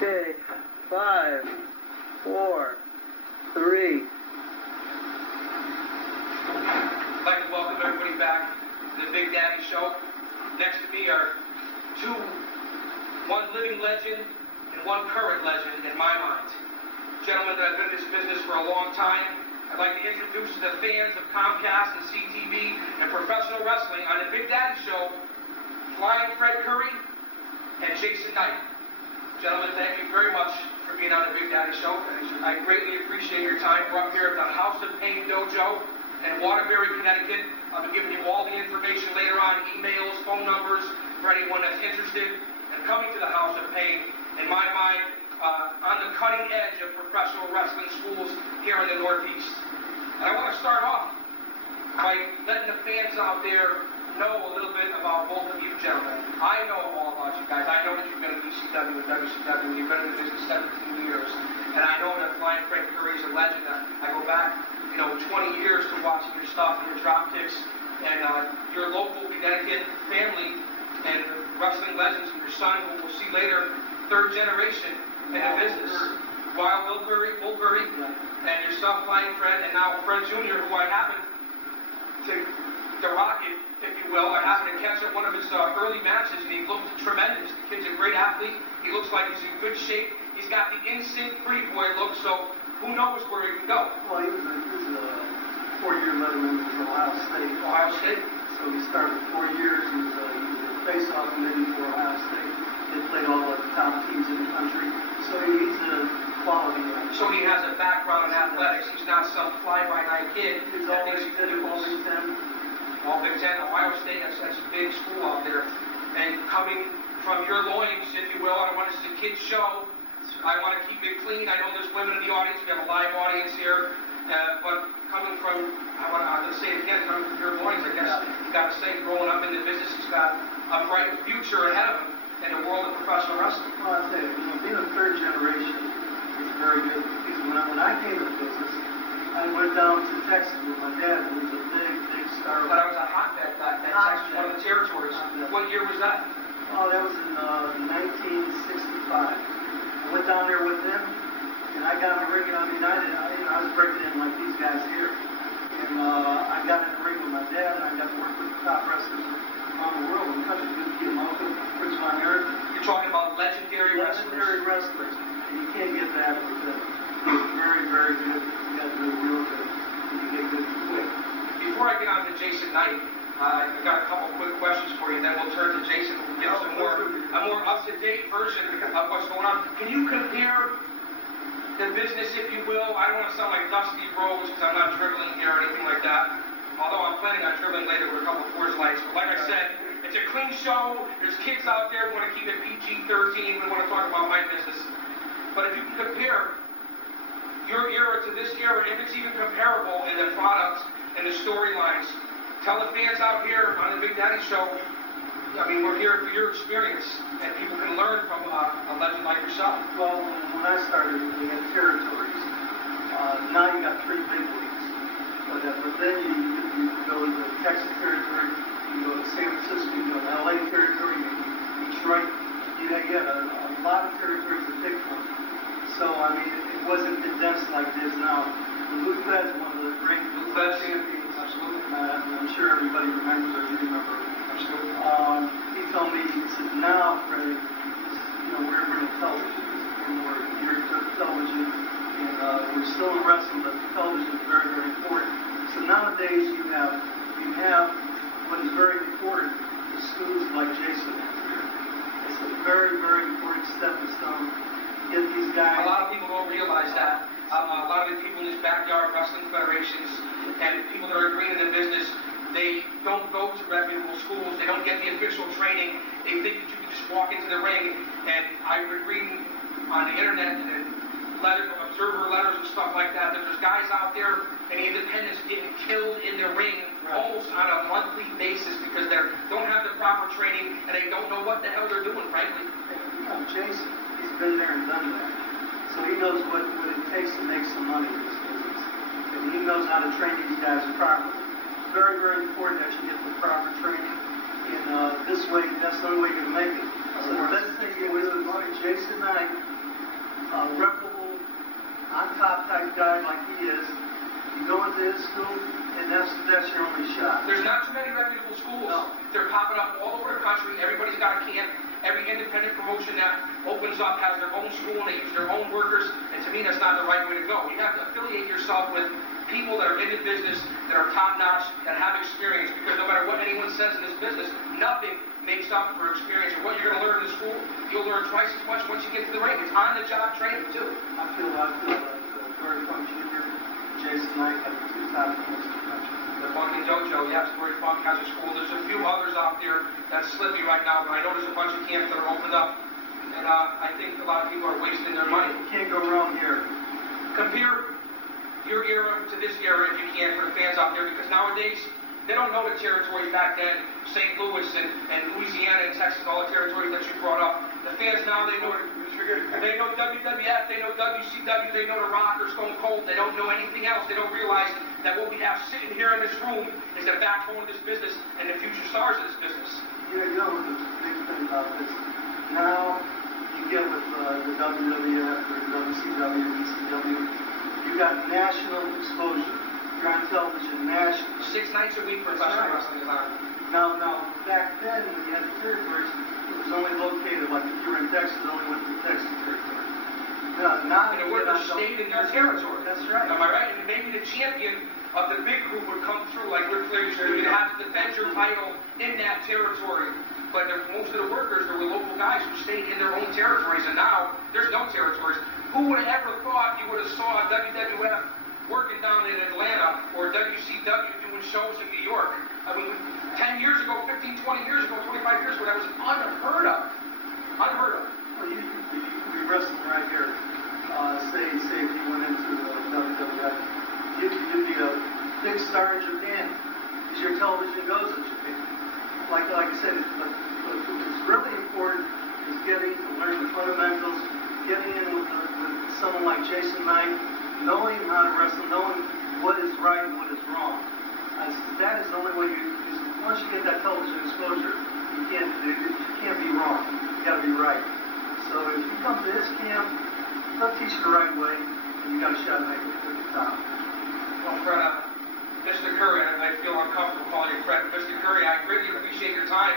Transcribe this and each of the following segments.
Okay, 5, 4, 3. I'd like to welcome everybody back to the Big Daddy Show. Next to me are one living legend and one current legend in my mind. Gentlemen that have been in this business for a long time. I'd like to introduce the fans of Comcast and CTV and professional wrestling on the Big Daddy Show, Flying Fred Curry and Jason Knight. Gentlemen, thank you very much for being on the Big Daddy Show. I greatly appreciate your time. We're up here at the House of Pain Dojo in Waterbury, Connecticut. I'll be giving you all the information later on, emails, phone numbers, for anyone that's interested in coming to the House of Pain. In my mind, on the cutting edge of professional wrestling schools here in the Northeast. And I want to start off by letting the fans out there know a little bit about both of you gentlemen. I know all about you guys. I know that you've been at ECW and WCW. You've been in the business 17 years. And I know that Flying Fred Curry is a legend. I go back, 20 years to watching your stuff and your drop kicks and your local Connecticut family and wrestling legends and your son, who we'll see later, third generation in the business. Wild Bull Curry, and yourself, Flying Fred, and now Fred Jr., who I happened to rock it, if you will. I happened to catch at one of his early matches, and he looked tremendous. The kid's a great athlete. He looks like he's in good shape. He's got the instant pretty boy look, so who knows where he can go. Well, he was a 4-year letterman with Ohio State. Ohio State? So he started 4 years. He was a face-off committee for Ohio State. They played all the top teams in the country. So he's a quality guy. So he has a background in athletics. He's not some fly-by-night kid. He's all Big Ten, all Big Ten. All Big Ten. Ohio State, that's a big school out there. And coming from your loins, if you will, I want to see a kid's show. I want to keep it clean. I know there's women in the audience. We have a live audience here. But coming from, I'm going to say it again, coming from your loins, I guess you got to say, growing up in the business, he's got a bright future ahead of him in the world of professional wrestling. Well, I'll tell you, being a third generation is very good. Because when I came to the business, I went down to Texas with my dad, who was a big star. But I was a hotbed back then. Texas, one of the territories. What year was that? Oh, that was in 1965. I went down there with them, and I got in the ring. I was breaking in like these guys here. And I got in the ring with my dad, and I got to work with the top wrestlers around the world. In the country, Chris Von Erich. You're talking about legendary wrestlers. Legendary wrestlers. And you can't get that with them. Very, very good. You got to do real good. And you get good quick. Before I get on to Jason Knight, I've got a couple quick questions for you, then we'll turn to Jason, who will give us a more up-to-date version of what's going on. Can you compare the business, if you will? I don't want to sound like Dusty Rhodes, because I'm not dribbling here or anything like that, although I'm planning on dribbling later with a couple of Coors Lights. But like I said, it's a clean show. There's kids out there who want to keep it PG-13. We want to talk about my business. But if you can compare your era to this era, if it's even comparable in the products and the storylines, tell the fans out here on the Big Daddy Show, we're here for your experience, and people can learn from a legend like yourself. Well, when I started, we had territories. Now you got 3 big leagues. But then you go to the Texas territory, you go to San Francisco, you go to LA territory, Detroit. You had a lot of territories to pick from. So, it wasn't condensed like this now. Lou Thed's one of the great champions. Absolutely. I'm sure everybody remembers, or you remember. Absolutely. He told me, he said, now, Freddie, we're in television. We're here for television, and we're still in wrestling, but television is very, very important. So nowadays, you have what is very important is schools like Jason here. It's a very, very important stepping stone. Get these guys. A lot of people don't realize that. A lot of the people in these backyard wrestling federations and people that are green in the business, they don't go to reputable schools. They don't get the official training. They think that you can just walk into the ring. And I would read on the internet and observer letters and stuff like that, that there's guys out there and the independents getting killed in the ring almost on a monthly basis because they don't have the proper training and they don't know what the hell they're doing, frankly. Jason, he's been there and done that. So he knows what it takes to make some money in this business. And he knows how to train these guys properly. Very, very important that you get the proper training. And this way, that's the only way you're going to make it. So the best thing you do is Jason Knight reputable, on-top type guy like he is. You go into his school, and that's your only shot. There's not too many reputable schools. No. They're popping up all over the country. Everybody's got a camp. Every independent promotion that opens up has their own school, and they use their own workers. And to me, that's not the right way to go. You have to affiliate yourself with people that are in the business, that are top-notch, that have experience. Because no matter what anyone says in this business, nothing makes up for experience. And what you're going to learn in school, you'll learn twice as much once you get to the ring. It's on-the-job training, too. I feel like Dory Funk Jr., Jason Knight have the two top schools in the country. The Funky Dojo, yes, Dory Funk has a school. There's a few others out there that's slippy right now, but I know there's a bunch of camps that are opened up. And I think a lot of people are wasting their money. You can't go wrong here. Compare your era to this era if you can for the fans out there, because nowadays they don't know the territories back then, St. Louis and Louisiana and Texas, all the territories that you brought up. The fans now, they know WWF, they know WCW, they know The Rock or Stone Cold, they don't know anything else. They don't realize that what we have sitting here in this room is the backbone of this business and the future stars of this business. Yeah, you know, the big thing about this, now you get with the WWF or WCW, ECW, you got national exposure. You're on television national. 6 nights a week professional wrestling is on. Now, back then, when you had the territories, it was only located, like if you were in Texas, it only went to the Texas territory. Now And the workers stayed in their territory. That's right. Am I right? And maybe the champion of the big group would come through like Ric Flair used to do. You'd have to defend your title in that territory. But most of the workers, there were local guys who stayed in their own territories, and now there's no territories. Who would have ever thought you would have saw WWF working down in Atlanta or WCW doing shows in New York? I mean, 10 years ago, 15, 20 years ago, 25 years ago, that was unheard of. Unheard of. Well, you could be wrestling right here. Say if you went into the WWF, you'd be a big star in Japan, because your television goes to Japan. Like I said, it's really important is getting to learn the fundamentals, getting in with someone like Jason Knight, knowing how to wrestle, knowing what is right and what is wrong. That is the only way once you get that television exposure, you can't be wrong. You got to be right. So if you come to his camp, they'll teach you the right way, and you got a shot to make it to the top. Well, Fred, Mr. Curry, I feel uncomfortable calling you Fred. Mr. Curry, I greatly appreciate your time.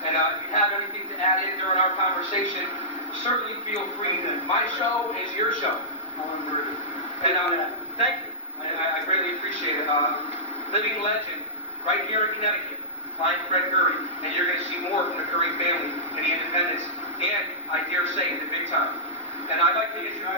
And if you have anything to add in during our conversation, certainly feel free. My show is your show. And thank you. I greatly appreciate it. Living legend right here in Connecticut, Flying Fred Curry. And you're going to see more from the Curry family and the independents. And I dare say, the big time. And I'd like to introduce